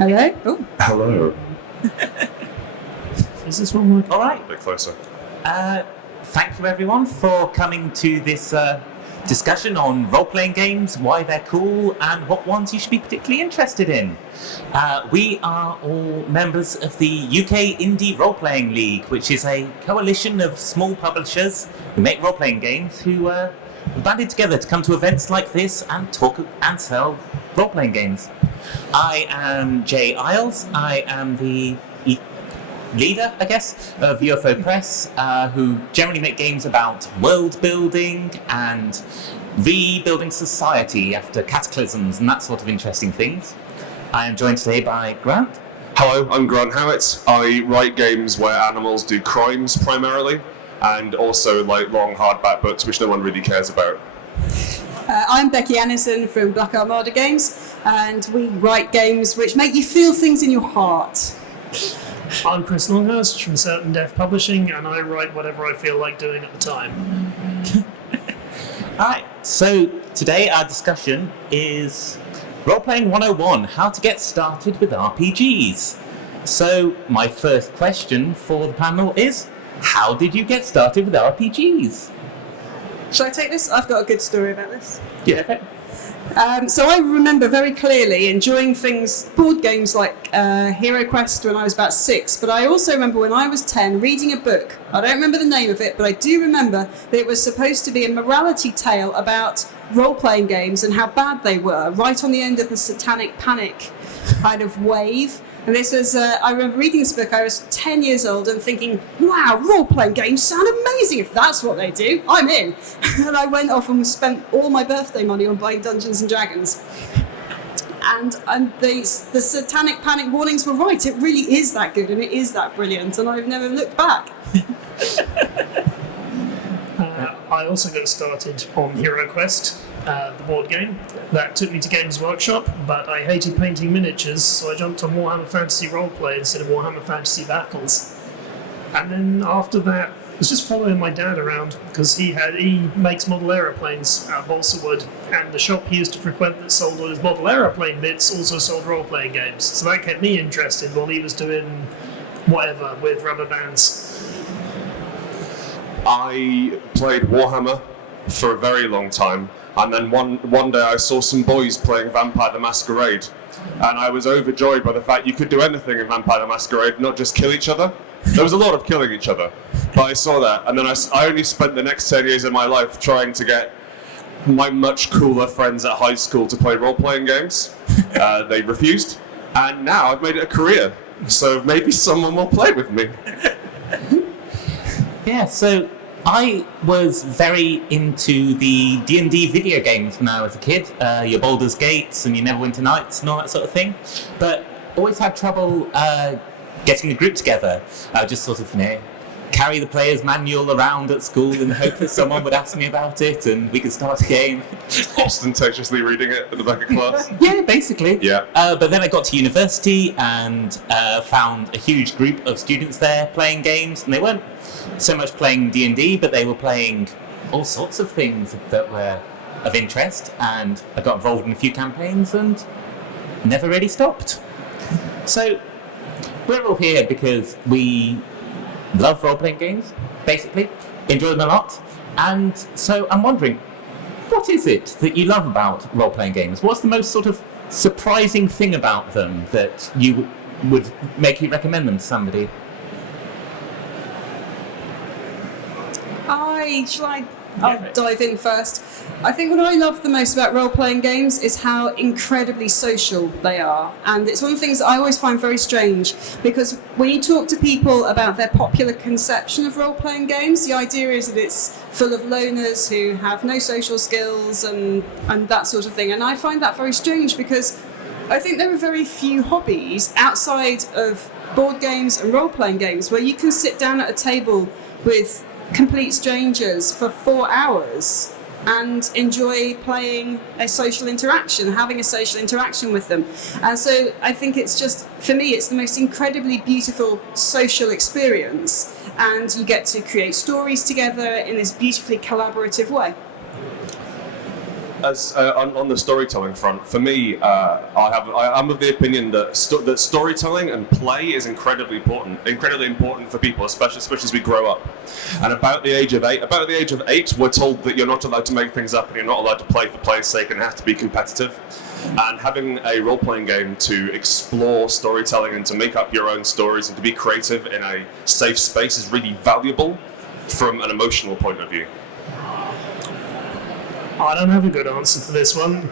Hello? Oh. Hello. Is this one working? All right. A bit closer. Thank you, everyone, for coming to this discussion on role-playing games, why they're cool, and what ones you should be particularly interested in. We are all members of the UK Indie Role-Playing League, which is a coalition of small publishers who make role-playing games who banded together to come to events like this and talk and sell role-playing games. I am Jay Isles. I am the leader, I guess, of UFO Press, who generally make games about world building and rebuilding society after cataclysms and that sort of interesting things. I am joined today by Grant. Hello, I'm Grant Howitt. I write games where animals do crimes primarily, and also like long hardback books which no one really cares about. I'm Becky Annison from Black Armada Games, and we write games which make you feel things in your heart. I'm Chris Longhurst from Certain Death Publishing, and I write whatever I feel like doing at the time. Alright, so today our discussion is Roleplaying 101, how to get started with RPGs. So my first question for the panel is, how did you get started with RPGs? Shall I take this? I've got a good story about this. Yeah. So I remember very clearly enjoying board games like Hero Quest when I was about 6, but I also remember when I was 10 reading a book. I don't remember the name of it, but I do remember that it was supposed to be a morality tale about role-playing games and how bad they were, right on the end of the satanic panic kind of wave. And this was, I remember reading this book, I was 10 years old and thinking, wow, role-playing games sound amazing. If that's what they do, I'm in. And I went off and spent all my birthday money on buying Dungeons & Dragons. And the satanic panic warnings were right. It really is that good and it is that brilliant. And I've never looked back. I also got started on Hero Quest, the board game. That took me to Games Workshop, but I hated painting miniatures, so I jumped on Warhammer Fantasy Roleplay instead of Warhammer Fantasy Battles. And then after that, I was just following my dad around, because he makes model aeroplanes out of balsa wood, and the shop he used to frequent that sold all his model aeroplane bits also sold role-playing games. So that kept me interested while he was doing whatever with rubber bands. I played Warhammer for a very long time, and then one day I saw some boys playing Vampire the Masquerade, and I was overjoyed by the fact you could do anything in Vampire the Masquerade, not just kill each other. There was a lot of killing each other, but I saw that, and then I only spent the next 10 years of my life trying to get my much cooler friends at high school to play role-playing games. They refused, and now I've made it a career, so maybe someone will play with me. Yeah, so I was very into the D&D video games when I was a kid, your Baldur's Gates and your Neverwinter Nights and all that sort of thing, but always had trouble getting a group together. I would just sort of, carry the player's manual around at school in the hope that someone would ask me about it and we could start a game. Ostentatiously reading it at the back of class? Yeah, basically. Yeah. But then I got to university and found a huge group of students there playing games, and they weren't so much playing D&D, but they were playing all sorts of things that were of interest, and I got involved in a few campaigns and never really stopped. So we're all here because we love role-playing games, basically, enjoy them a lot, and so I'm wondering, what is it that you love about role-playing games? What's the most sort of surprising thing about them that you would make you recommend them to somebody? I'll dive in first. I think what I love the most about role-playing games is how incredibly social they are. And it's one of the things that I always find very strange, because when you talk to people about their popular conception of role-playing games, the idea is that it's full of loners who have no social skills and that sort of thing. And I find that very strange, because I think there are very few hobbies outside of board games and role-playing games where you can sit down at a table with complete strangers for 4 hours and enjoy playing a social interaction, having a social interaction with them. And so I think it's just, for me, it's the most incredibly beautiful social experience, and you get to create stories together in this beautifully collaborative way. as on the storytelling front, for me, I'm of the opinion that that storytelling and play is incredibly important for people, especially as we grow up. And about the age of 8, we're told that you're not allowed to make things up and you're not allowed to play for play's sake and it has to be competitive. And having a role-playing game to explore storytelling and to make up your own stories and to be creative in a safe space is really valuable from an emotional point of view. I don't have a good answer for this one.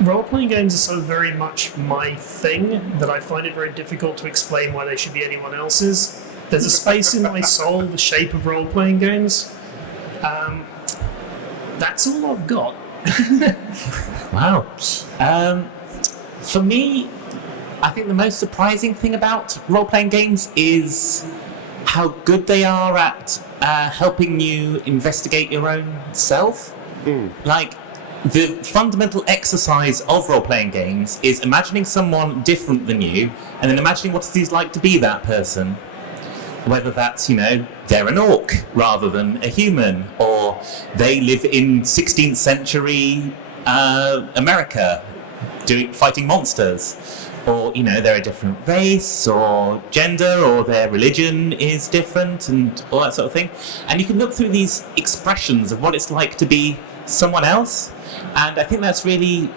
Role-playing games are so very much my thing that I find it very difficult to explain why they should be anyone else's. There's a space in my soul, the shape of role-playing games. That's all I've got. Wow. For me, I think the most surprising thing about role-playing games is how good they are at helping you investigate your own self. Like, the fundamental exercise of role-playing games is imagining someone different than you, and then imagining what it is like to be that person. Whether that's, they're an orc rather than a human, or they live in 16th century America fighting monsters, or, they're a different race or gender, or their religion is different, and all that sort of thing. And you can look through these expressions of what it's like to be someone else, and I think that's really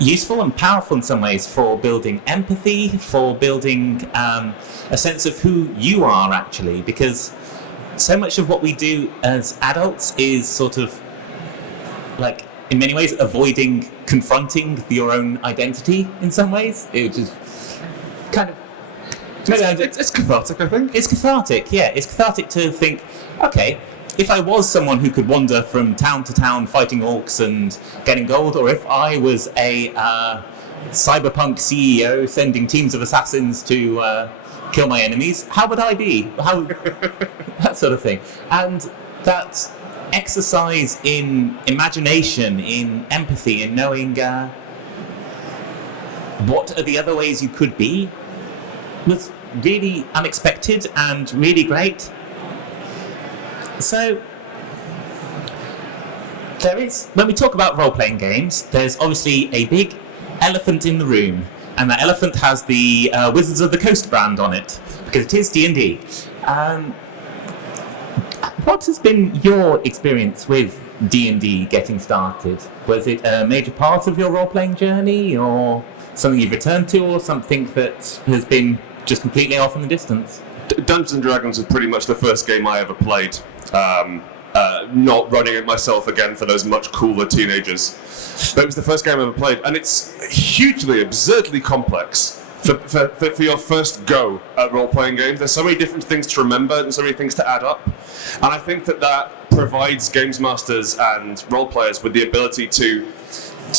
useful and powerful in some ways for building empathy, for building a sense of who you are actually, because so much of what we do as adults is sort of like, in many ways, avoiding confronting your own identity in some ways, which is kind of... It's cathartic, I think. It's cathartic, yeah. It's cathartic to think, okay, if I was someone who could wander from town to town fighting orcs and getting gold, or if I was a cyberpunk CEO sending teams of assassins to kill my enemies, how would I be? That sort of thing. And that exercise in imagination, in empathy, in knowing what are the other ways you could be, was really unexpected and really great. So, when we talk about role-playing games, there's obviously a big elephant in the room, and that elephant has the Wizards of the Coast brand on it, because it is D&D. What has been your experience with D&D getting started? Was it a major part of your role-playing journey, or something you've returned to, or something that has been just completely off in the distance? Dungeons & Dragons was pretty much the first game I ever played. Not running it myself again for those much cooler teenagers. But it was the first game I ever played, and it's hugely, absurdly complex for your first go at role-playing games. There's so many different things to remember and so many things to add up. And I think that provides games masters and role players with the ability to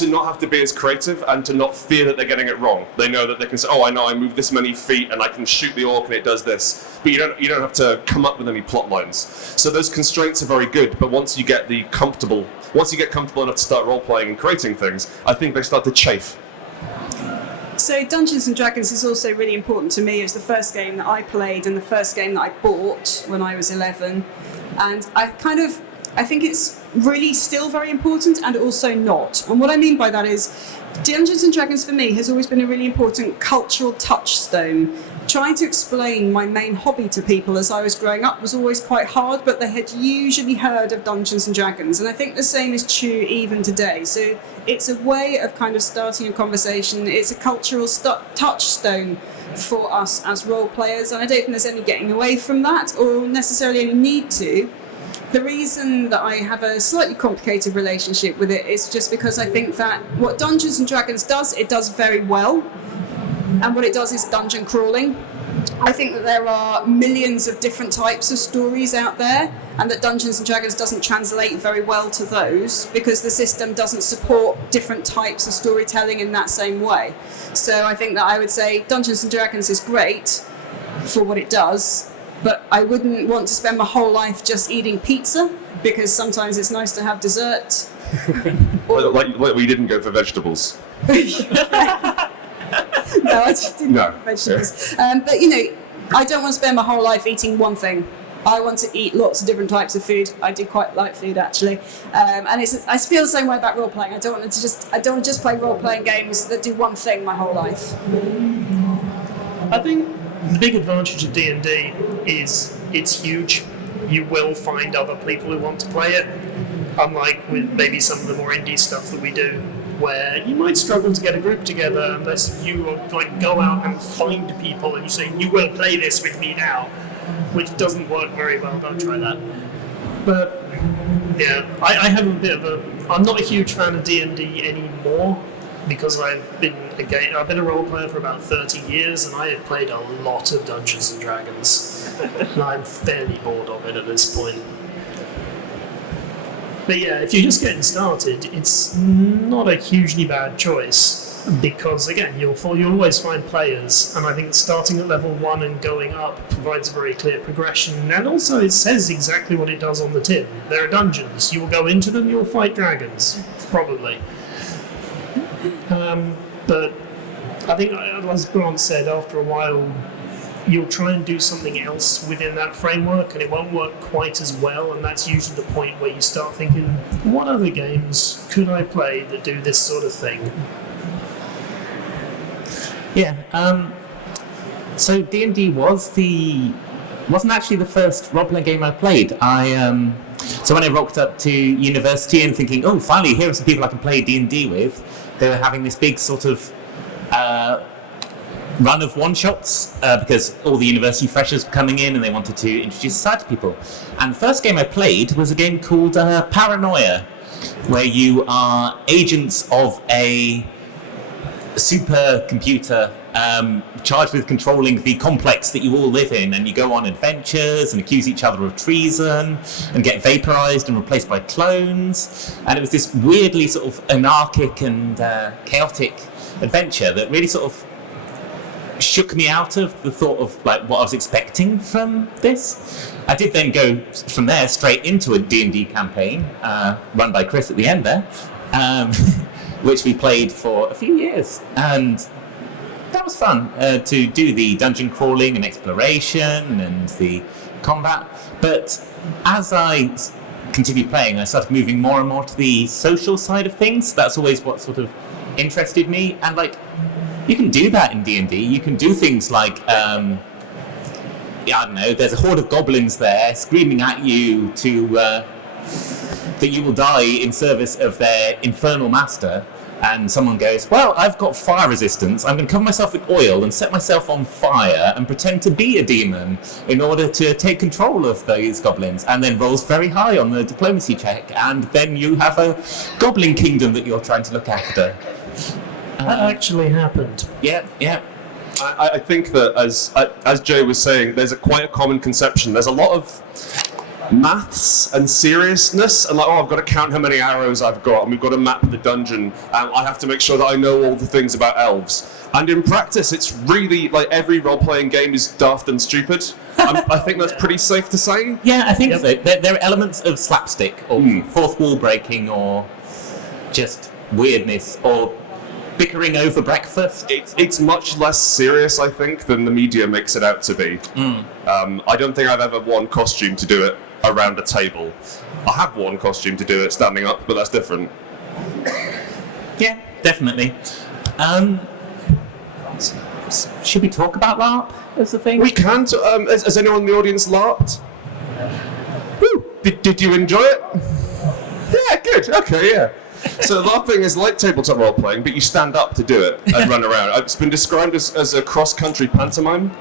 not have to be as creative and to not fear that they're getting it wrong. They know that they can say, oh, I know I move this many feet and I can shoot the orc and it does this. But you don't have to come up with any plot lines. So those constraints are very good, but once you get comfortable enough to start role-playing and creating things, I think they start to chafe. So Dungeons & Dragons is also really important to me. It was the first game that I played and the first game that I bought when I was 11. And I think it's really still very important and also not. And what I mean by that is Dungeons & Dragons for me has always been a really important cultural touchstone. Trying to explain my main hobby to people as I was growing up was always quite hard, but they had usually heard of Dungeons & Dragons. And I think the same is true even today. So it's a way of kind of starting a conversation. It's a cultural touchstone for us as role players. And I don't think there's any getting away from that or necessarily any need to. The reason that I have a slightly complicated relationship with it is just because I think that what Dungeons & Dragons does, it does very well. And what it does is dungeon crawling. I think that there are millions of different types of stories out there, and that Dungeons & Dragons doesn't translate very well to those because the system doesn't support different types of storytelling in that same way. So I think that I would say Dungeons & Dragons is great for what it does, but I wouldn't want to spend my whole life just eating pizza, because sometimes it's nice to have dessert. Like we didn't go for vegetables. No, I just didn't eat vegetables. But I don't want to spend my whole life eating one thing. I want to eat lots of different types of food. I do quite like food actually, and I feel the same way about role playing. I don't want to just play role playing games that do one thing my whole life. I think the big advantage of D&D is it's huge. You will find other people who want to play it, unlike with maybe some of the more indie stuff that we do, where you might struggle to get a group together unless you like go out and find people and you say, you will play this with me now, which doesn't work very well. Don't try that. But yeah, I have a bit of I'm not a huge fan of D&D anymore, because I've been a role player for about 30 years and I have played a lot of Dungeons and Dragons and I'm fairly bored of it at this point. But yeah, if you're just getting started, it's not a hugely bad choice, because again, you'll always find players, and I think starting at level 1 and going up provides a very clear progression, and also it says exactly what it does on the tin. There are dungeons, you will go into them, you'll fight dragons, probably. But I think, as Grant said, after a while, you'll try and do something else within that framework, and it won't work quite as well, and that's usually the point where you start thinking, what other games could I play that do this sort of thing? Yeah, so D&D wasn't actually the first role-playing game I played. So when I rocked up to university and thinking, oh, finally, here are some people I can play D&D with, they were having this big sort of run of one-shots because all the university freshers were coming in and they wanted to introduce society to people. And the first game I played was a game called Paranoia, where you are agents of a supercomputer charged with controlling the complex that you all live in, and you go on adventures and accuse each other of treason and get vaporized and replaced by clones. And it was this weirdly sort of anarchic and chaotic adventure that really sort of shook me out of the thought of like what I was expecting from this. I did then go from there straight into a D&D campaign run by Chris at the end there, which we played for a few years, and that was fun to do the dungeon crawling and exploration and the combat. But as I continued playing, I started moving more and more to the social side of things. That's always what sort of interested me, and like you can do that in D&D. You can do things like I don't know, there's a horde of goblins there screaming at you to that you will die in service of their infernal master, and someone goes, well, I've got fire resistance, I'm going to cover myself with oil and set myself on fire and pretend to be a demon in order to take control of those goblins, and then rolls very high on the diplomacy check, and then you have a goblin kingdom that you're trying to look after. That actually happened. Yeah. I think that, as Jay was saying, there's quite a common conception. There's a lot of maths and seriousness, and like, oh, I've got to count how many arrows I've got, and we've got to map the dungeon, and I have to make sure that I know all the things about elves. And in practice, it's really like every role-playing game is daft and stupid. I think that's pretty safe to say. Yeah, I think so. There are elements of slapstick, or fourth wall breaking, or just weirdness, or bickering over breakfast. It's much less serious, I think, than the media makes it out to be. I don't think I've ever worn costume to do it around a table. I have worn costume to do it standing up, but that's different. Yeah, definitely. Should we talk about LARP as a thing? We can. Has anyone in the audience LARPed? Woo. Did you enjoy it? Yeah, good. Okay, yeah. So LARPing is like tabletop role-playing, but you stand up to do it and run around. It's been described as a cross-country pantomime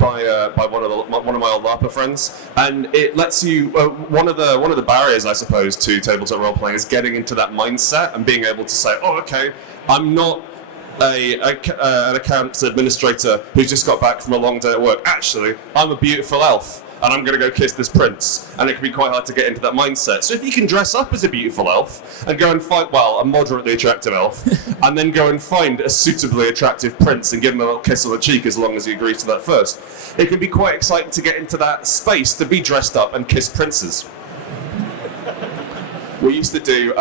by one of my old LARPer friends, and it lets you. One of the barriers, I suppose, to tabletop role-playing is getting into that mindset and being able to say, "Oh, okay, I'm not an accounts administrator who's just got back from a long day at work. Actually, I'm a beautiful elf, and I'm going to go kiss this prince." And it can be quite hard to get into that mindset. So if you can dress up as a beautiful elf and go and fight, well, a moderately attractive elf, and then go and find a suitably attractive prince and give him a little kiss on the cheek as long as he agrees to that first, it can be quite exciting to get into that space to be dressed up and kiss princes. We used to do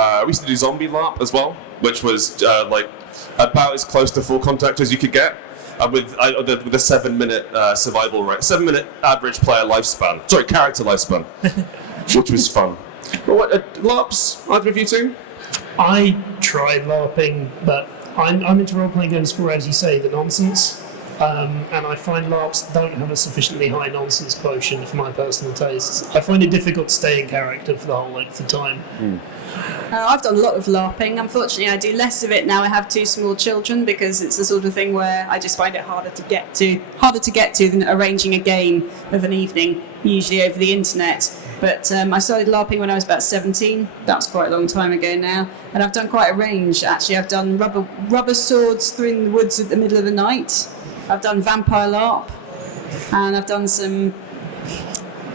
zombie LARP as well, which was like about as close to full contact as you could get. with a 7-minute survival rate, 7-minute average player lifespan. Sorry, character lifespan, which was fun. But what LARPs? Either of you two? I tried LARPing, but I'm into role-playing games for, as you say, the nonsense. And I find LARPs don't have a sufficiently high nonsense quotient for my personal tastes. I find it difficult to stay in character for the whole length of time. I've done a lot of LARPing. Unfortunately, I do less of it now. I have 2 small children because it's the sort of thing where I just find it harder to get to than arranging a game of an evening, usually over the internet. But I started LARPing when I was about 17. That was quite a long time ago now. And I've done quite a range, actually. I've done rubber swords through the woods at the middle of the night. I've done vampire LARP. And I've done some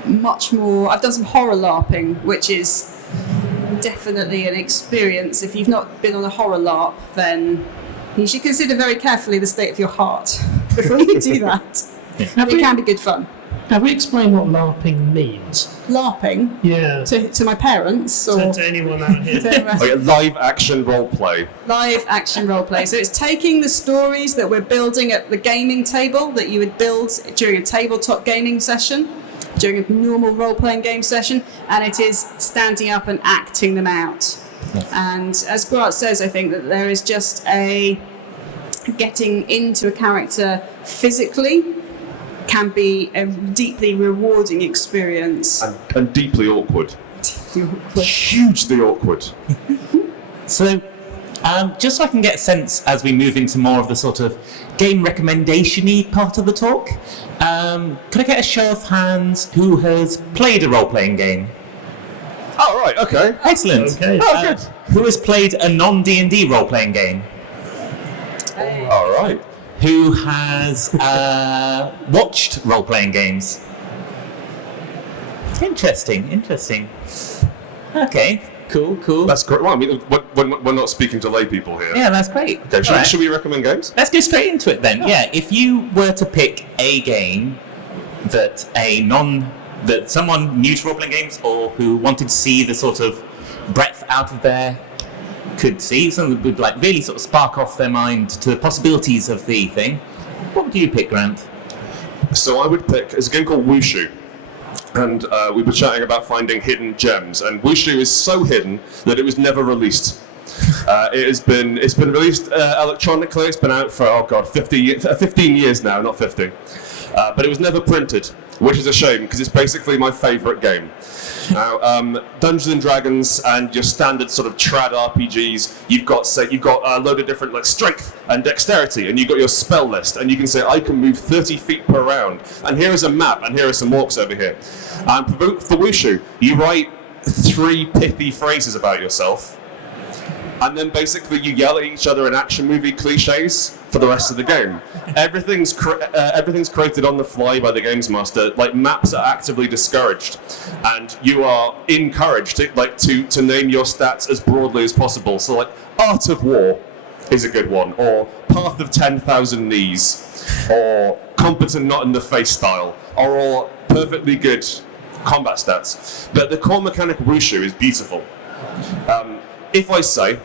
horror LARPing, which is definitely an experience. If you've not been on a horror LARP, then you should consider very carefully the state of your heart before you do that. It can be good fun. Have we explained what LARPing means? LARPing? Yeah. To my parents? Or To anyone out here. Live action roleplay. Live action roleplay. So it's taking the stories that we're building at the gaming table that you would build during a tabletop gaming session, during a normal role-playing game session, and it is standing up and acting them out. Yes. And as Grant says, I think that there is just a getting into a character physically can be a deeply rewarding experience. And deeply awkward. Hugely awkward. So, just so I can get a sense as we move into more of the sort of game recommendation-y part of the talk, could I get a show of hands who has played a role-playing game? Oh, right, okay. Excellent. Okay. Oh, good. Who has played a non-D&D role-playing game? Hey. All right. Who has watched role-playing games? Interesting. Okay, cool. That's great. Well, I mean, we're not speaking to lay people here. Yeah, that's great. Okay, should we recommend games? Let's go straight into it then. Yeah, if you were to pick a game that someone new to role-playing games or who wanted to see the sort of breadth out of there could see, something that would like really sort of spark off their mind to the possibilities of the thing, what would you pick, Grant? So I would pick, it's a game called Wushu. And we were chatting about finding hidden gems, and Wushu is so hidden that it was never released. It's been released electronically. It's been out for 15 years now, not 50. But it was never printed, which is a shame because it's basically my favourite game. Now, Dungeons and Dragons and your standard sort of trad RPGs, you've got a load of different like strength and dexterity, and you've got your spell list, and you can say I can move 30 feet per round, and here is a map, and here are some orcs over here. And for Wushu, you write 3 pithy phrases about yourself, and then basically you yell at each other in action movie cliches for the rest of the game. Everything's created on the fly by the games master. Like, maps are actively discouraged, and you are encouraged to name your stats as broadly as possible. So like Art of War is a good one, or Path of 10,000 Knees, or Competent Not in the Face style, are all perfectly good combat stats. But the core mechanic of Wushu is beautiful. If I say,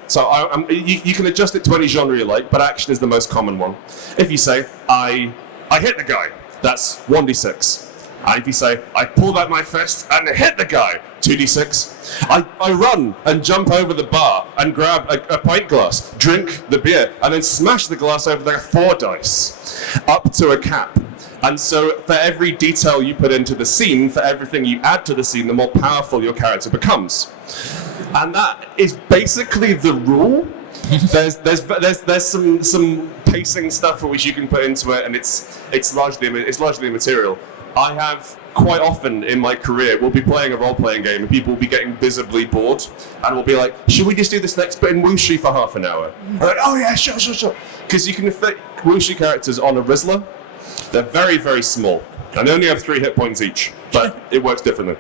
you can adjust it to any genre you like, but action is the most common one. If you say, I hit the guy, that's 1d6. And if you say, I pulled out my fist and hit the guy, 2d6. I run and jump over the bar and grab a pint glass, drink the beer, and then smash the glass over there, 4 dice, up to a cap. And so for every detail you put into the scene, for everything you add to the scene, the more powerful your character becomes. And that is basically the rule. There's some pacing stuff for which you can put into it, and it's largely immaterial. I have quite often in my career will be playing a role-playing game and people will be getting visibly bored, and we'll be like, should we just do this next bit in Wushu for half an hour? I'm like, oh yeah, sure. Because you can fit Wushu characters on a Rizzler. They're very, very small, and they only have 3 hit points each, but it works differently.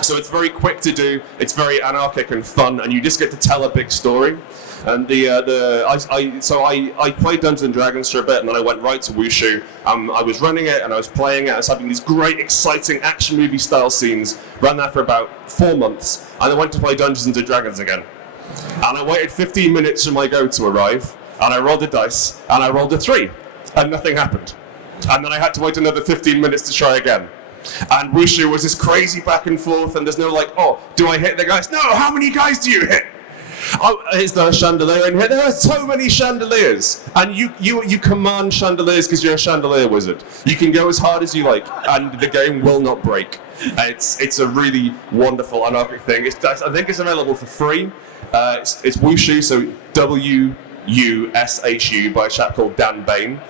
So it's very quick to do, it's very anarchic and fun, and you just get to tell a big story. And I played Dungeons and Dragons for a bit, and then I went right to Wushu. I was running it, and I was playing it. I was having these great, exciting action movie style scenes. Ran that for about 4 months, and I went to play Dungeons and Dragons again. And I waited 15 minutes for my go to arrive, and I rolled a dice, and I rolled a 3. and nothing happened. And then I had to wait another 15 minutes to try again. And Wushu was this crazy back and forth, and there's no like, oh, do I hit the guys? No, how many guys do you hit? Oh, is there a chandelier in here? There are so many chandeliers. And you command chandeliers because you're a chandelier wizard. You can go as hard as you like, and the game will not break. It's a really wonderful anarchic thing. I think it's available for free. It's Wushu, so WUSHU, by a chap called Dan Bain.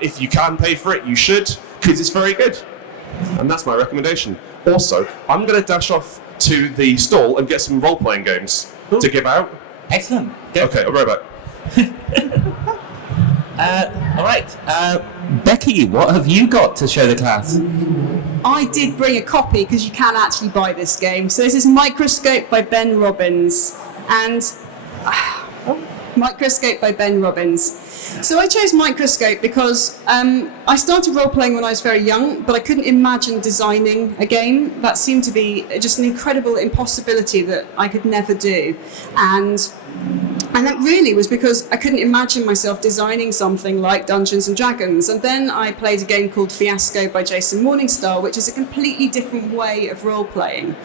If you can pay for it, you should, because it's very good. And that's my recommendation. Also, I'm going to dash off to the stall and get some role-playing games to give out. Excellent. Go. Okay, I'll be right back. All right. Becky, what have you got to show the class? I did bring a copy because you can actually buy this game. So this is Microscope by Ben Robbins. And Microscope by Ben Robbins. So I chose Microscope because I started role-playing when I was very young, but I couldn't imagine designing a game. That seemed to be just an incredible impossibility that I could never do. And that really was because I couldn't imagine myself designing something like Dungeons and Dragons. And then I played a game called Fiasco by Jason Morningstar, which is a completely different way of role-playing.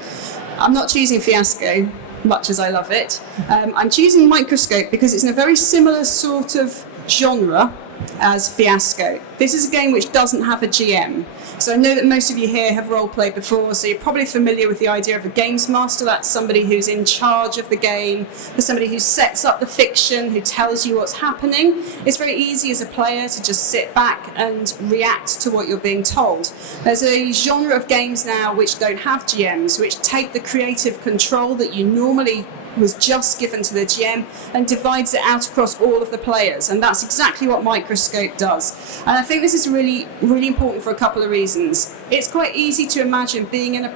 I'm not choosing Fiasco, much as I love it. I'm choosing Microscope because it's in a very similar sort of genre as Fiasco. This is a game which doesn't have a GM. So I know that most of you here have role-played before, so you're probably familiar with the idea of a games master. That's somebody who's in charge of the game. There's somebody who sets up the fiction, who tells you what's happening. It's very easy as a player to just sit back and react to what you're being told. There's a genre of games now which don't have GMs, which take the creative control that you normally was just given to the GM and divides it out across all of the players, and that's exactly what Microscope does. And I think this is really, really important for a couple of reasons. It's quite easy to imagine being a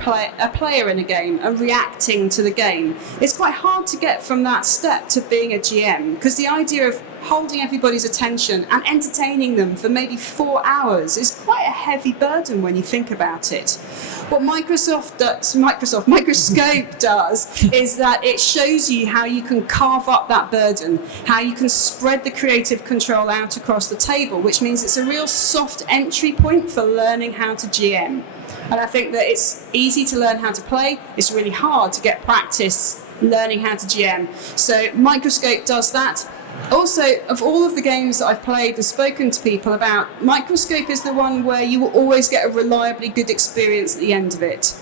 player in a game and reacting to the game. It's quite hard to get from that step to being a GM, because the idea of holding everybody's attention and entertaining them for maybe 4 hours is quite a heavy burden when you think about it. What Microscope does is that it shows you how you can carve up that burden, how you can spread the creative control out across the table, which means it's a real soft entry point for learning how to GM. And I think that it's easy to learn how to play, it's really hard to get practice learning how to GM. So Microscope does that. Also, of all of the games that I've played and spoken to people about, Microscope is the one where you will always get a reliably good experience at the end of it.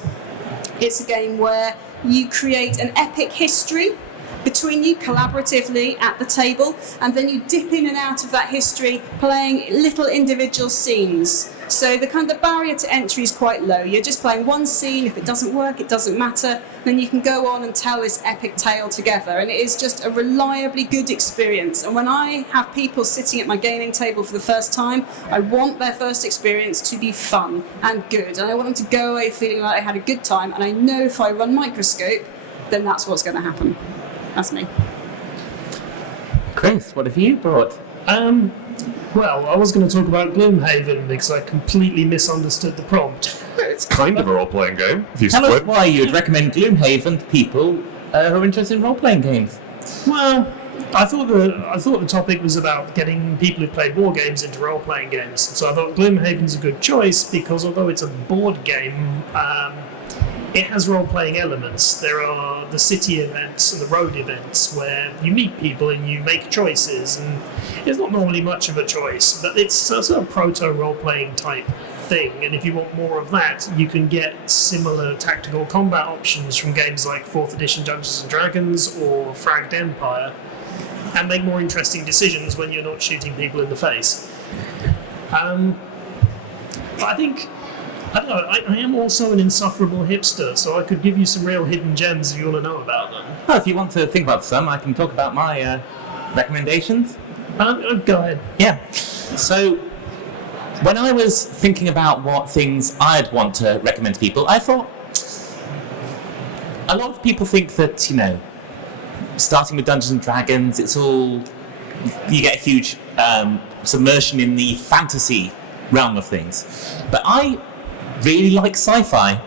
It's a game where you create an epic history between you collaboratively at the table, and then you dip in and out of that history playing little individual scenes. So the barrier to entry is quite low. You're just playing one scene. If it doesn't work, it doesn't matter. Then you can go on and tell this epic tale together, and it is just a reliably good experience. And when I have people sitting at my gaming table for the first time, I want their first experience to be fun and good, and I want them to go away feeling like they had a good time. And I know if I run Microscope, then that's what's going to happen. That's me. Chris, what have you brought? Well, I was going to talk about Gloomhaven because I completely misunderstood the prompt. It's kind of a role-playing game. If you Tell us split. why you'd recommend Gloomhaven to people who are interested in role-playing games. Well, I thought the topic was about getting people who play war games into role-playing games. So I thought Gloomhaven's a good choice because although it's a board game, it has role-playing elements. There are the city events and the road events where you meet people and you make choices, and it's not normally much of a choice, but it's a sort of proto-role-playing type thing, and if you want more of that, you can get similar tactical combat options from games like 4th edition Dungeons & Dragons or Fragged Empire, and make more interesting decisions when you're not shooting people in the face. But I think I don't know, I am also an insufferable hipster, so I could give you some real hidden gems if you want to know about them. Well, if you want to think about some, I can talk about my recommendations. Go ahead. Yeah. So, when I was thinking about what things I'd want to recommend to people, I thought a lot of people think that, starting with Dungeons and Dragons, it's all, you get a huge submersion in the fantasy realm of things. But I really like sci-fi,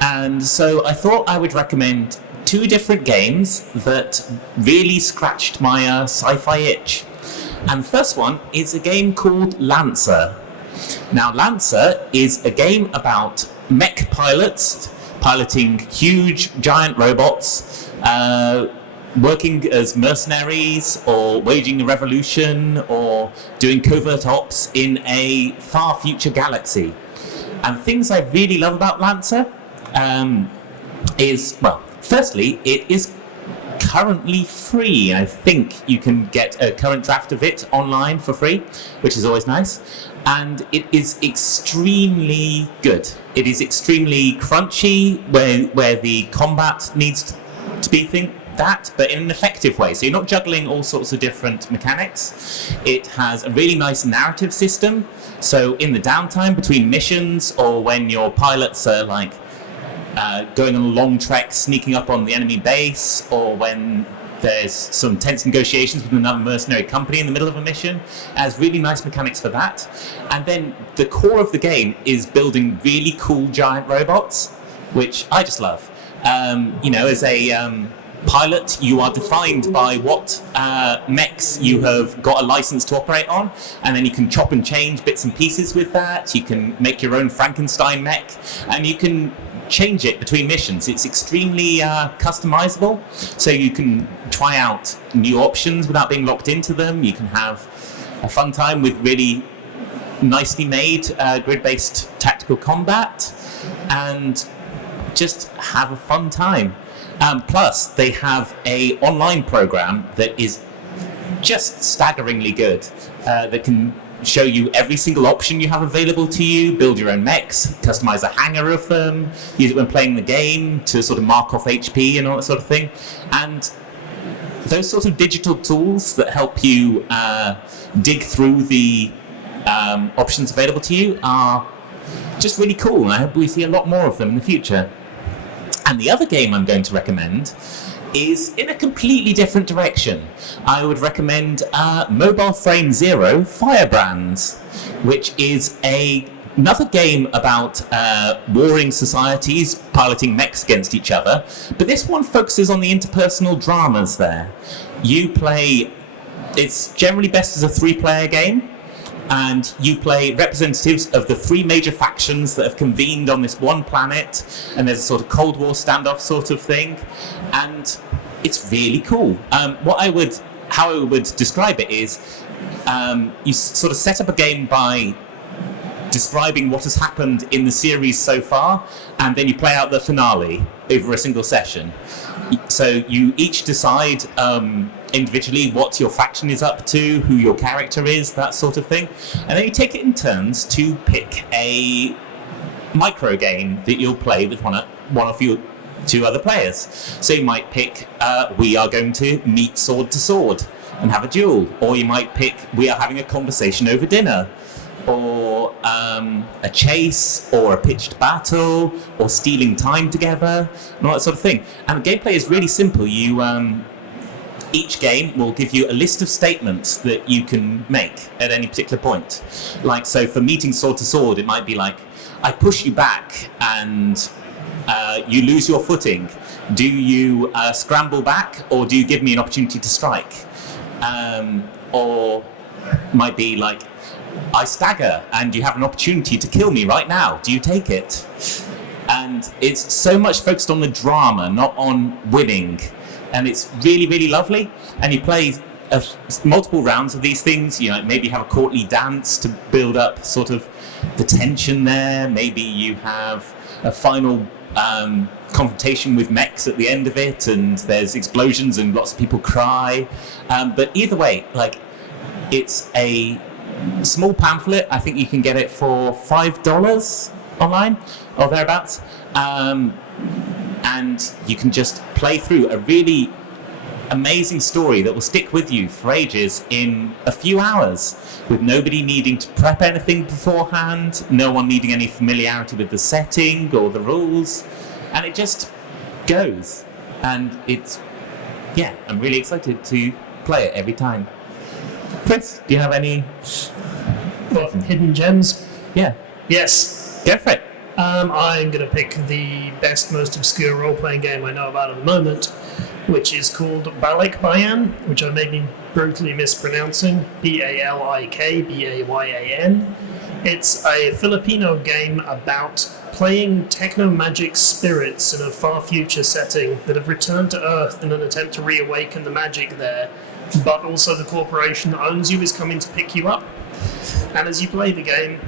and so I thought I would recommend 2 different games that really scratched my sci-fi itch. And the first one is a game called Lancer. Now, Lancer is a game about mech pilots piloting huge, giant robots, working as mercenaries or waging a revolution or doing covert ops in a far future galaxy. And things I really love about Lancer is, well, firstly, it is currently free. I think you can get a current draft of it online for free, which is always nice. And it is extremely good. It is extremely crunchy, where the combat needs to be that, but in an effective way. So you're not juggling all sorts of different mechanics. It has a really nice narrative system. So in the downtime between missions, or when your pilots are like going on a long trek, sneaking up on the enemy base, or when there's some tense negotiations with another mercenary company in the middle of a mission, it has really nice mechanics for that. And then the core of the game is building really cool giant robots, which I just love. As a pilot, you are defined by what mechs you have got a license to operate on, and then you can chop and change bits and pieces with that. You can make your own Frankenstein mech, and you can change it between missions. It's extremely customizable, so you can try out new options without being locked into them. You can have a fun time with really nicely made grid-based tactical combat, and just have a fun time. Plus, they have a online program that is just staggeringly good, that can show you every single option you have available to you, build your own mechs, customize a hangar of them, use it when playing the game to sort of mark off HP and all that sort of thing. And those sorts of digital tools that help you dig through the options available to you are just really cool, and I hope we see a lot more of them in the future. And the other game I'm going to recommend is in a completely different direction. I would recommend Mobile Frame Zero Firebrands, which is another game about warring societies piloting mechs against each other, but this one focuses on the interpersonal dramas there. It's generally best as a 3-player game, and you play representatives of the 3 major factions that have convened on this one planet, and there's a sort of Cold War standoff sort of thing, and it's really cool. How I would describe it is, you sort of set up a game by describing what has happened in the series so far, and then you play out the finale over a single session. So you each decide individually what your faction is up to, who your character is, that sort of thing. And then you take it in turns to pick a micro game that you'll play with one of your 2 other players. So you might pick, we are going to meet sword to sword and have a duel. Or you might pick, we are having a conversation over dinner. Or a chase, or a pitched battle, or stealing time together, and all that sort of thing. And the gameplay is really simple. Each game will give you a list of statements that you can make at any particular point. Like, so for meeting sword to sword, it might be like, I push you back and you lose your footing. Do you scramble back, or do you give me an opportunity to strike? Or might be like, I stagger and you have an opportunity to kill me right now. Do you take it? And it's so much focused on the drama, not on winning. And it's really, really lovely. And you play multiple rounds of these things. You know, maybe have a courtly dance to build up sort of the tension there. Maybe you have a final confrontation with mechs at the end of it, and there's explosions and lots of people cry. But either way, like, it's a small pamphlet. I think you can get it for $5 online or thereabouts, and you can just play through a really amazing story that will stick with you for ages in a few hours, with nobody needing to prep anything beforehand, no one needing any familiarity with the setting or the rules, and it just goes. And I'm really excited to play it every time. Chris, do you have any hidden gems? Yeah. Yes. Go for it. I'm going to pick the best, most obscure role-playing game I know about at the moment, which is called Balikbayan, which I may be brutally mispronouncing, Balikbayan. It's a Filipino game about playing techno-magic spirits in a far future setting that have returned to Earth in an attempt to reawaken the magic there, but also the corporation that owns you is coming to pick you up. And as you play the game,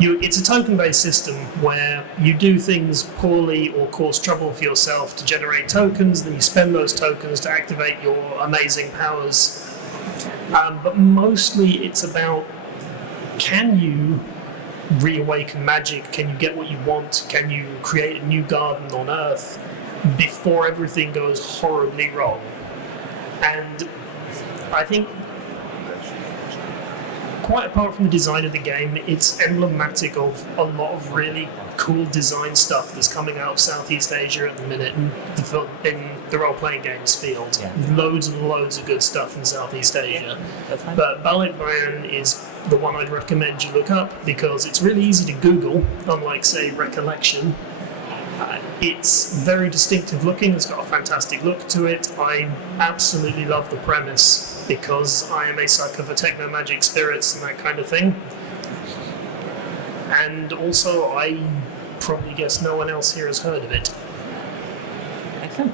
it's a token-based system where you do things poorly or cause trouble for yourself to generate tokens, then you spend those tokens to activate your amazing powers. But mostly it's about, can you reawaken magic? Can you get what you want? Can you create a new garden on Earth before everything goes horribly wrong? And I think, quite apart from the design of the game, it's emblematic of a lot of really cool design stuff that's coming out of Southeast Asia at the minute in the role-playing games field. Yeah. Loads and loads of good stuff in Southeast Asia. That's fine. But Balikbayan is the one I'd recommend you look up because it's really easy to Google, unlike, say, Recollection. It's very distinctive looking, it's got a fantastic look to it. I absolutely love the premise because I am a sucker for techno-magic spirits and that kind of thing. And also, I probably guess no one else here has heard of it. Excellent.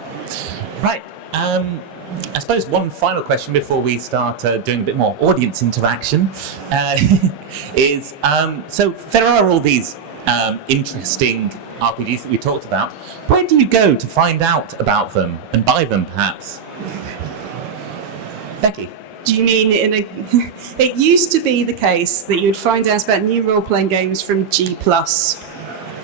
Right. I suppose one final question before we start doing a bit more audience interaction is, so there are all these interesting RPGs that we talked about. Where do you go to find out about them and buy them, perhaps? Becky? Do you mean it used to be the case that you'd find out about new role-playing games from G+.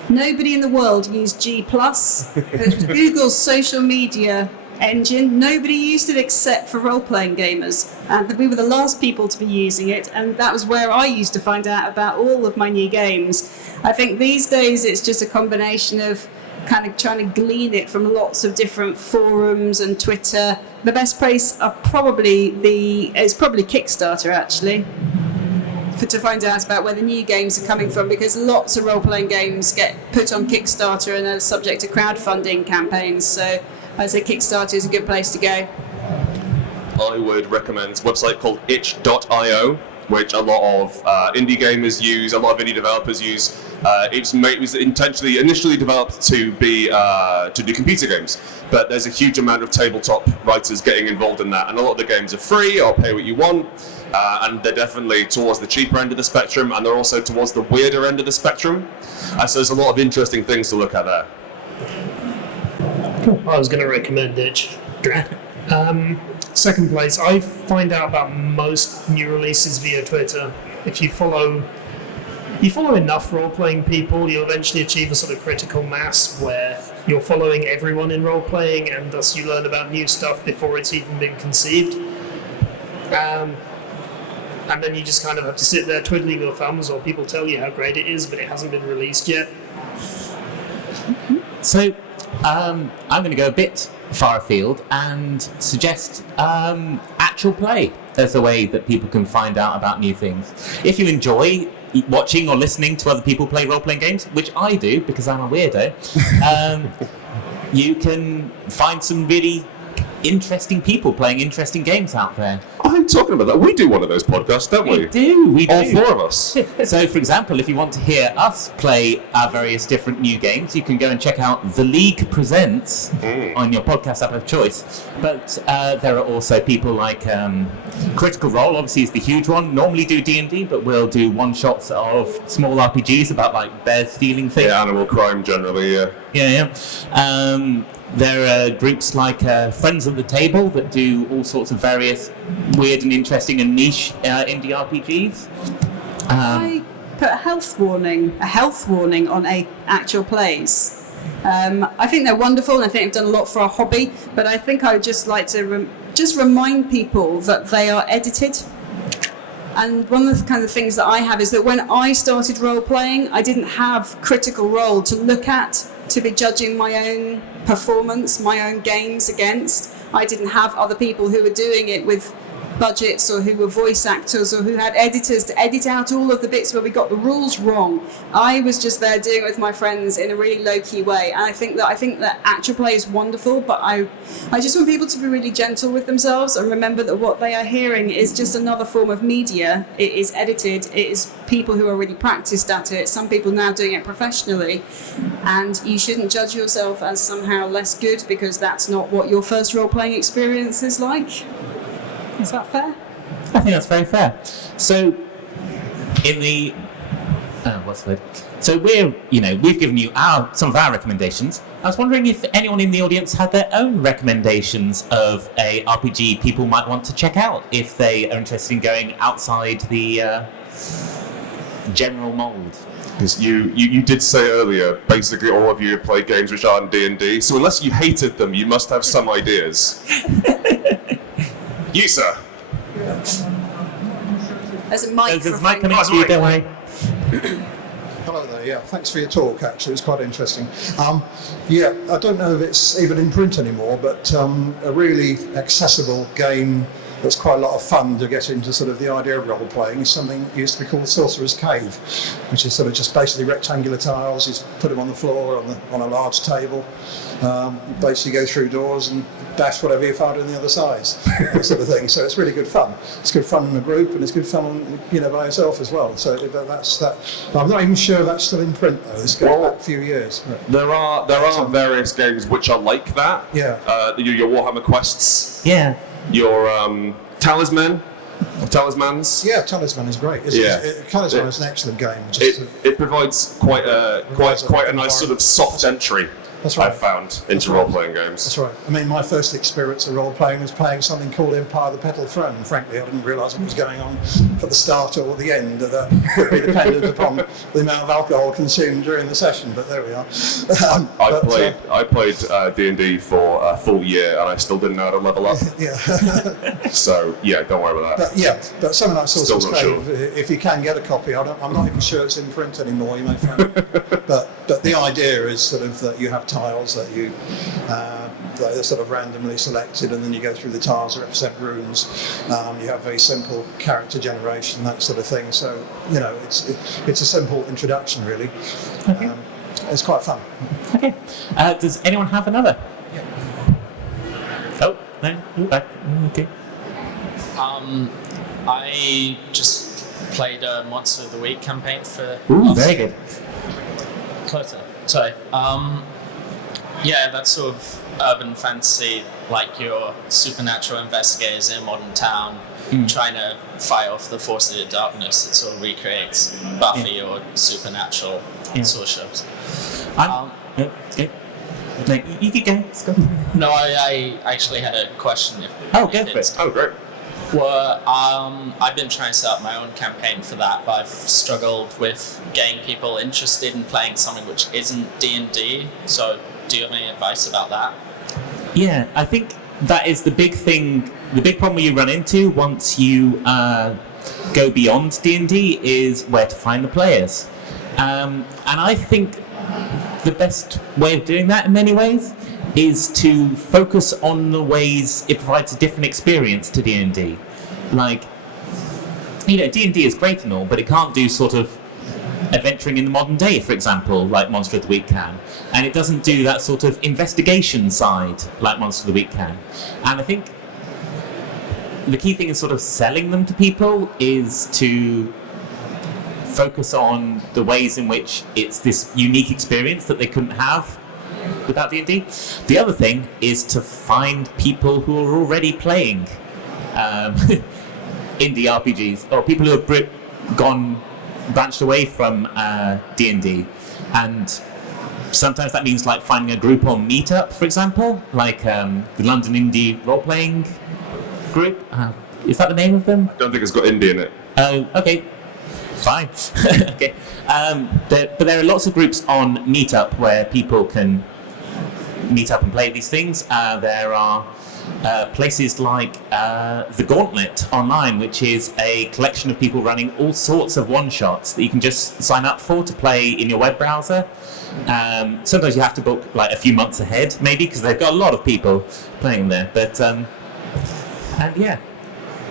Nobody in the world used G+. It was Google's social media engine. Nobody used it except for role-playing gamers. And we were the last people to be using it, and that was where I used to find out about all of my new games. I think these days it's just a combination of kind of trying to glean it from lots of different forums and Twitter. The best place are probably Kickstarter, actually, to find out about where the new games are coming from, because lots of role-playing games get put on Kickstarter and are subject to crowdfunding campaigns. So I'd say Kickstarter is a good place to go. I would recommend a website called itch.io, which a lot of indie gamers use, a lot of indie developers use. It was initially developed to do computer games, but there's a huge amount of tabletop writers getting involved in that, and a lot of the games are free or pay what you want, and they're definitely towards the cheaper end of the spectrum, and they're also towards the weirder end of the spectrum. So there's a lot of interesting things to look at there. Cool. I was going to recommend Itch. Second place, I find out about most new releases via Twitter. If you follow enough role-playing people, you'll eventually achieve a sort of critical mass where you're following everyone in role-playing, and thus you learn about new stuff before it's even been conceived. And then you just kind of have to sit there twiddling your thumbs while people tell you how great it is, but it hasn't been released yet. So, I'm going to go a bit far afield and suggest actual play as a way that people can find out about new things. If you enjoy watching or listening to other people play role-playing games, which I do because I'm a weirdo, you can find some really interesting people playing interesting games out there. I'm talking about that. We do one of those podcasts, don't we? We do. All four of us. So, for example, if you want to hear us play our various different new games, you can go and check out The League Presents on your podcast app of choice. But there are also people like Critical Role, obviously is the huge one. Normally do D&D, but we'll do one-shots of small RPGs about like bears stealing things. Yeah, animal crime generally, yeah. Yeah. There are groups like Friends at the Table that do all sorts of various weird and interesting and niche indie RPGs. I put a health warning on actual plays. I think they're wonderful, and I think they've done a lot for our hobby, but I think I would just like to remind people that they are edited. And one of the kind of things that I have is that when I started role-playing, I didn't have Critical Role to look at, to be judging my own performance, my own games against. I didn't have other people who were doing it with budgets or who were voice actors or who had editors to edit out all of the bits where we got the rules wrong. I was just there doing it with my friends in a really low-key way, and I think that actual play is wonderful, but I just want people to be really gentle with themselves and remember that what they are hearing is just another form of media. It is edited, it is people who are really practiced at it, some people now doing it professionally, and you shouldn't judge yourself as somehow less good because that's not what your first role-playing experience is like. Is that fair? I think that's very fair. So, in the what's the word? So we've given you some of our recommendations. I was wondering if anyone in the audience had their own recommendations of a RPG people might want to check out if they are interested in going outside the general mould. Because you did say earlier, basically all of you play games which aren't D&D, so unless you hated them, you must have some ideas. You, sir. There's a microphone. There's a mic coming to you, don't worry. Hello there, yeah, thanks for your talk, actually, it was quite interesting. Yeah, I don't know if it's even in print anymore, but a really accessible game that's quite a lot of fun to get into sort of the idea of role-playing is something that used to be called Sorcerer's Cave, which is sort of just basically rectangular tiles. You put them on the floor on a large table. You basically go through doors and dash whatever you found on the other sides, that sort of thing. So it's really good fun. It's good fun in a group, and it's good fun, by yourself as well. So that's that. I'm not even sure that's still in print though. This goes back a few years. There are various games which are like that. Yeah. Your Warhammer quests. Yeah. Your Talismans. Yeah, Talisman is great. Talisman is an excellent game. It provides quite a nice sort of soft entry. That's right. I've found into role-playing games. That's right. I mean, my first experience of role-playing was playing something called Empire the Petal Throne. Frankly, I didn't realise what was going on for the start or the end. That could be dependent upon the amount of alcohol consumed during the session, but there we are. I played D&D for a full year, and I still didn't know how to level up. Yeah. So, yeah, don't worry about that. But something like Sorcerer's Cave, sure. if you can get a copy, I'm not even sure it's in print anymore, you may find it. But the idea is sort of that you have tiles that they're sort of randomly selected, and then you go through the tiles that represent runes. You have very simple character generation, that sort of thing. So it's a simple introduction, really. Okay. It's quite fun. Okay. Does anyone have another? Yeah. Oh no. Okay. I just played a Monster of the Week campaign for. Ooh, very good. Closer. Sorry. Yeah, that's sort of urban fantasy, like your supernatural investigators in a modern town trying to fight off the forces of darkness. It sort of recreates Buffy or Supernatural sort of shows. Okay. No, you keep going. Let's go. No, I actually had a question. Go for it. Oh, great. Well, I've been trying to set up my own campaign for that, but I've struggled with getting people interested in playing something which isn't D&D. So, do you have any advice about that? Yeah, I think that is the big thing. The big problem you run into once you go beyond D&D is where to find the players. And I think the best way of doing that in many ways is to focus on the ways it provides a different experience to D&D. Like, D&D is great and all, but it can't do sort of adventuring in the modern day, for example, like Monster of the Week can. And it doesn't do that sort of investigation side like Monster of the Week can. And I think the key thing in sort of selling them to people is to focus on the ways in which it's this unique experience that they couldn't have without D&D. The other thing is to find people who are already playing indie RPGs, or people who have branched away from D&D, and sometimes that means like finding a group on Meetup, for example, like the London Indie Role-Playing Group. Is that the name of them? I don't think it's got indie in it. Okay. Fine. Okay. But there are lots of groups on Meetup where people can meet up and play these things. There are places like The Gauntlet online, which is a collection of people running all sorts of one-shots that you can just sign up for to play in your web browser. Sometimes you have to book like a few months ahead, maybe, because they've got a lot of people playing there. But and yeah,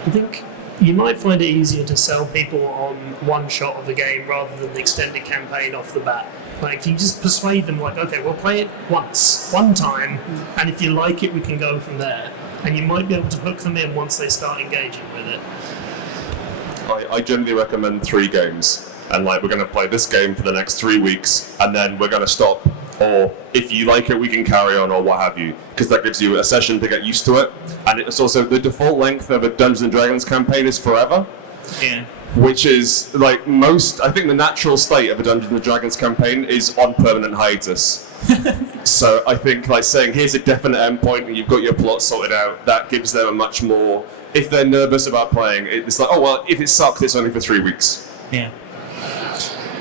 I think you might find it easier to sell people on one shot of the game rather than the extended campaign off the bat. Like, if you just persuade them, like, okay, we'll play it once, one time, and if you like it, we can go from there. And you might be able to hook them in once they start engaging with it. I generally recommend 3 games, and like we're going to play this game for the next 3 weeks, and then we're going to stop. Or if you like it, we can carry on, or what have you, because that gives you a session to get used to it. And it's also the default length of a Dungeons and Dragons campaign is forever. Yeah. Which is like I think the natural state of a Dungeons and Dragons campaign is on permanent hiatus. So I think like saying here's a definite endpoint and you've got your plot sorted out, that gives them a much more. If they're nervous about playing, it's like, oh well, if it sucks, it's only for 3 weeks. Yeah.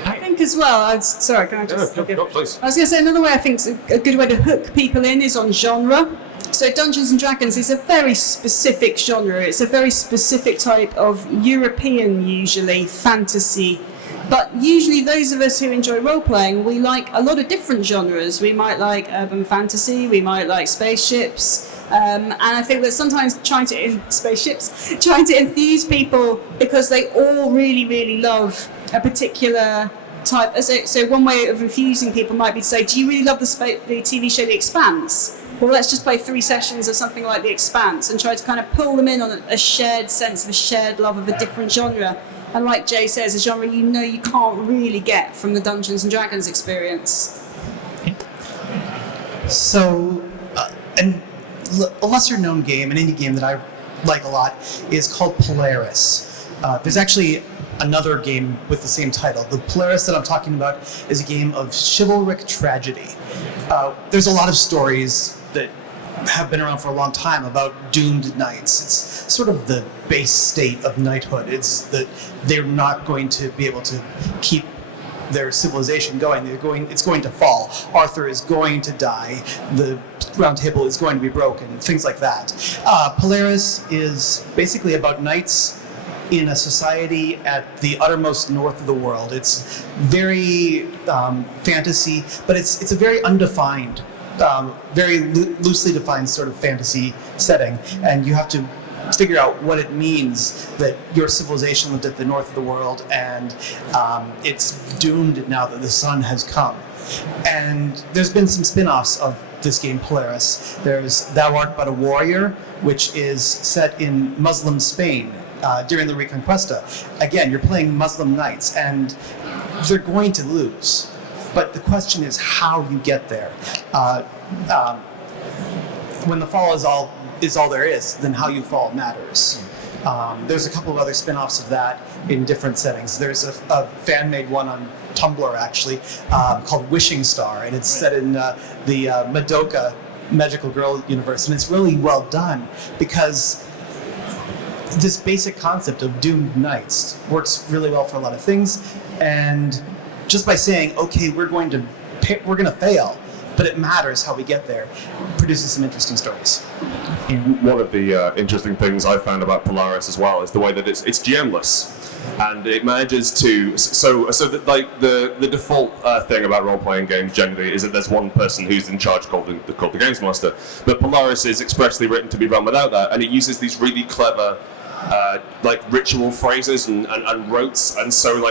I think as well, sorry, can I just... No, please. I was going to say another way I think a good way to hook people in is on genre. So Dungeons and Dragons is a very specific genre. It's a very specific type of European, usually, fantasy. But usually those of us who enjoy role-playing, we like a lot of different genres. We might like urban fantasy, we might like spaceships. And I think that sometimes trying to enthuse people because they all really, really love a particular type. So one way of infusing people might be to say, do you really love the TV show The Expanse? Well, let's just play 3 sessions of something like The Expanse and try to kind of pull them in on a shared sense of a shared love of a different genre. And like Jay says, a genre you can't really get from the Dungeons and Dragons experience. So, and a lesser known game, an indie game that I like a lot, is called Polaris. There's actually another game with the same title. The Polaris that I'm talking about is a game of chivalric tragedy. There's a lot of stories that have been around for a long time about doomed knights. It's sort of the base state of knighthood. It's that they're not going to be able to keep their civilization going. It's going to fall. Arthur is going to die. The round table is going to be broken. Things like that. Polaris is basically about knights in a society at the uttermost north of the world. It's very fantasy, but it's a very undefined, very loosely defined sort of fantasy setting, and you have to figure out what it means that your civilization lived at the north of the world and it's doomed now that the sun has come. And there's been some spin-offs of this game, Polaris. There's Thou Art But a Warrior, which is set in Muslim Spain during the Reconquista. Again, you're playing Muslim knights, and they're going to lose. But the question is how you get there. When the fall is all there is, then how you fall matters. There's a couple of other spin-offs of that in different settings. There's a fan-made one on Tumblr, actually, called Wishing Star, and it's set in the Madoka Magical Girl universe, and it's really well done because this basic concept of doomed knights works really well for a lot of things, and just by saying, okay, we're going to fail, but it matters how we get there, produces some interesting stories. One of the interesting things I found about Polaris as well is the way that it's GM-less, and it manages to the default thing about role-playing games generally is that there's one person who's in charge called the games master, but Polaris is expressly written to be run without that, and it uses these really clever ritual phrases and rotes, and so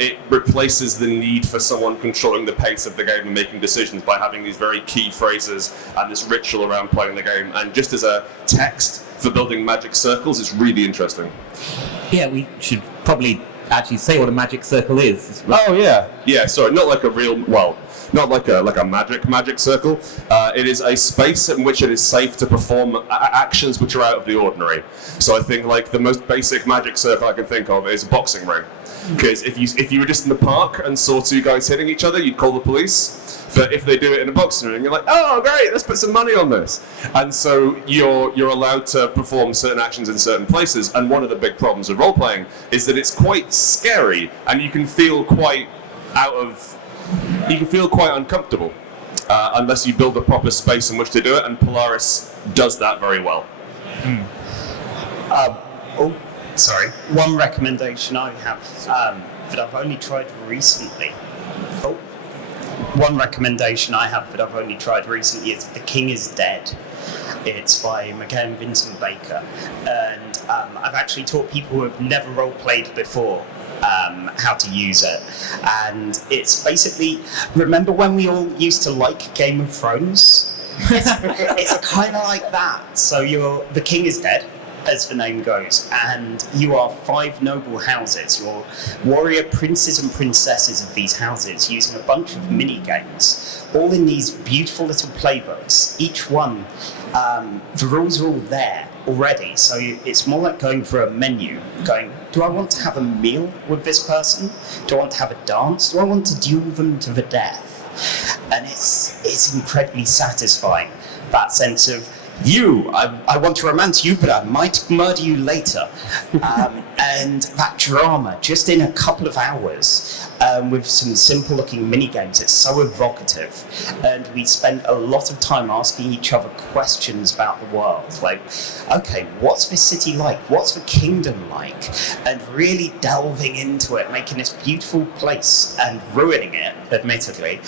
it replaces the need for someone controlling the pace of the game and making decisions by having these very key phrases and this ritual around playing the game. And just as a text for building magic circles, it's really interesting. Yeah, we should probably actually say what a magic circle is. Oh yeah, sorry, not like a real, not like a magic circle. It is a space in which it is safe to perform actions which are out of the ordinary. So I think like the most basic magic circle I can think of is a boxing ring. Because if you were just in the park and saw 2 guys hitting each other, you'd call the police. But if they do it in a boxing ring, you're like, oh great, let's put some money on this. And so you're allowed to perform certain actions in certain places. And one of the big problems with role playing is that it's quite scary, and you can feel quite uncomfortable unless you build a proper space in which to do it. And Polaris does that very well. Sorry. One recommendation I have that I've only tried recently. One recommendation I have that I've only tried recently is The King is Dead. It's by McCann Vincent Baker, and I've actually taught people who have never role played before how to use it. And it's basically, remember when we all used to like Game of Thrones? It's kind of like that. So the king is dead, as the name goes, and you are 5 noble houses. You're warrior princes and princesses of these houses, using a bunch of mini games, all in these beautiful little playbooks. Each one, the rules are all there already, so it's more like going for a menu, going, do I want to have a meal with this person? Do I want to have a dance? Do I want to duel them to the death? And it's incredibly satisfying, that sense of, I want to romance you, but I might murder you later. And that drama, just in a couple of hours, with some simple looking mini games, it's so evocative. And we spent a lot of time asking each other questions about the world. Like, okay, what's this city like? What's the kingdom like? And really delving into it, making this beautiful place and ruining it, admittedly,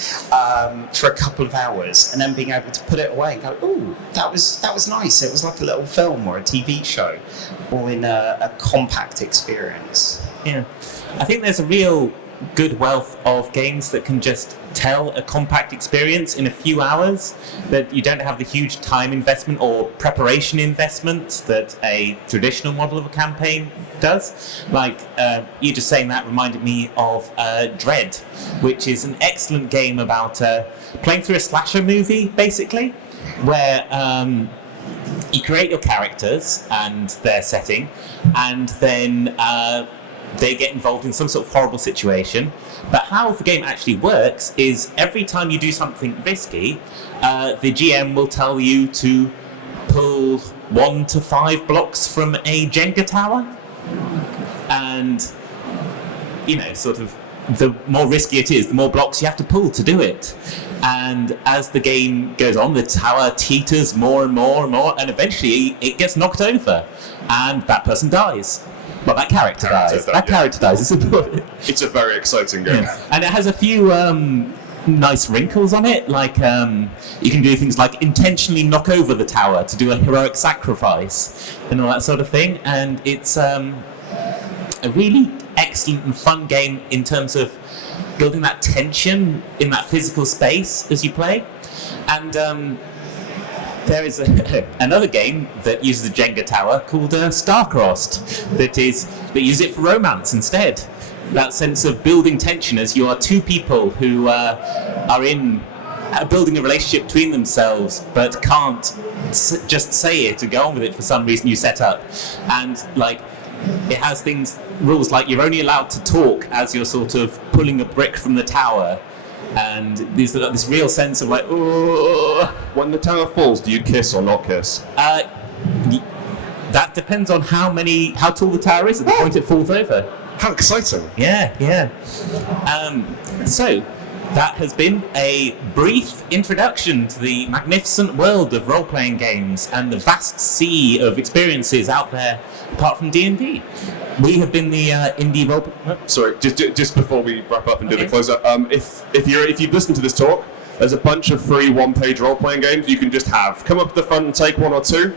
for a couple of hours, and then being able to put it away and go, ooh, that was nice. It was like a little film or a TV show, all in a compact experience. Yeah, I think there's a real good wealth of games that can just tell a compact experience in a few hours, that you don't have the huge time investment or preparation investment that a traditional model of a campaign does. Like, you just saying that reminded me of Dread, which is an excellent game about playing through a slasher movie, basically, where you create your characters and their setting, and then they get involved in some sort of horrible situation. But how the game actually works is every time you do something risky, the GM will tell you to pull 1 to 5 blocks from a Jenga tower. And, you know, sort of, the more risky it is, the more blocks you have to pull to do it. And as the game goes on, the tower teeters more and more and more, and eventually it gets knocked over, and that person dies. Well, that character dies. That character dies. It's a very exciting game. Yeah. And it has a few nice wrinkles on it, like you can do things like intentionally knock over the tower to do a heroic sacrifice and all that sort of thing. And it's a really excellent and fun game in terms of building that tension in that physical space as you play. And there is another game that uses a Jenga tower called Star-Crossed that uses it for romance instead. That sense of building tension as you are two people who are building a relationship between themselves but can't just say it and go on with it for some reason you set up. And like, it has rules like you're only allowed to talk as you're sort of pulling a brick from the tower. And there's this real sense of like, oh. When the tower falls, do you kiss or not kiss? That depends on how tall the tower is at the point it falls over. How exciting! Yeah. So that has been a brief introduction to the magnificent world of role-playing games and the vast sea of experiences out there apart from D&D. We have been the indie role. Sorry, just before we wrap up and do the closer, if you've listened to this talk, there's a bunch of free one-page role-playing games you can just have. Come up to the front and take one or two.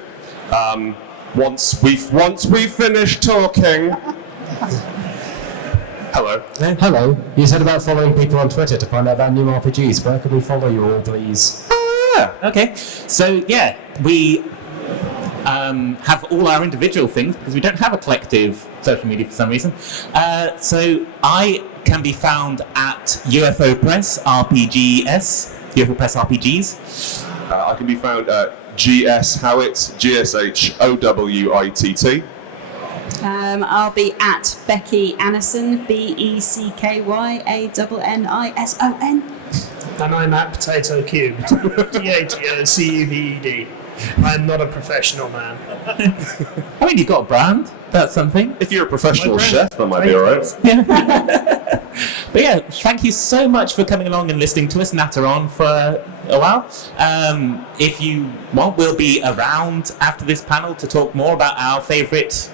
Once we've finished talking. Hello. Hello. You said about following people on Twitter to find out about new RPGs. Where can we follow you all, please? Okay. So yeah, we have all our individual things because we don't have a collective social media for some reason. So I can be found at UFO Press RPGs. UFO Press RPGs. I can be found at GS Howitt, GSHOWITT. I'll be at Becky Annison, BECKYANNISON. And I'm at Potato Cubed, DATOCUBED. I'm not a professional man. I mean, you've got a brand. That's something. If you're a professional chef, that might be alright. But yeah, thank you so much for coming along and listening to us natter on for a while. If you want, we'll be around after this panel to talk more about our favourite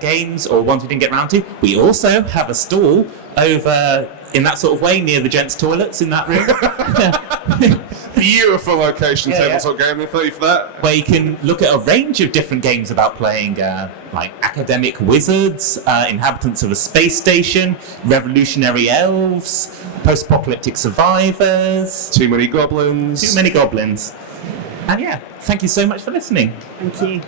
games or ones we didn't get around to. We also have a stall over in that sort of way, near the gents' toilets in that room. Beautiful location, Yeah, tabletop gaming. Thank you for that. Where you can look at a range of different games about playing, like academic wizards, inhabitants of a space station, revolutionary elves, post-apocalyptic survivors. Too many goblins. Too many goblins. And yeah, thank you so much for listening. Thank you.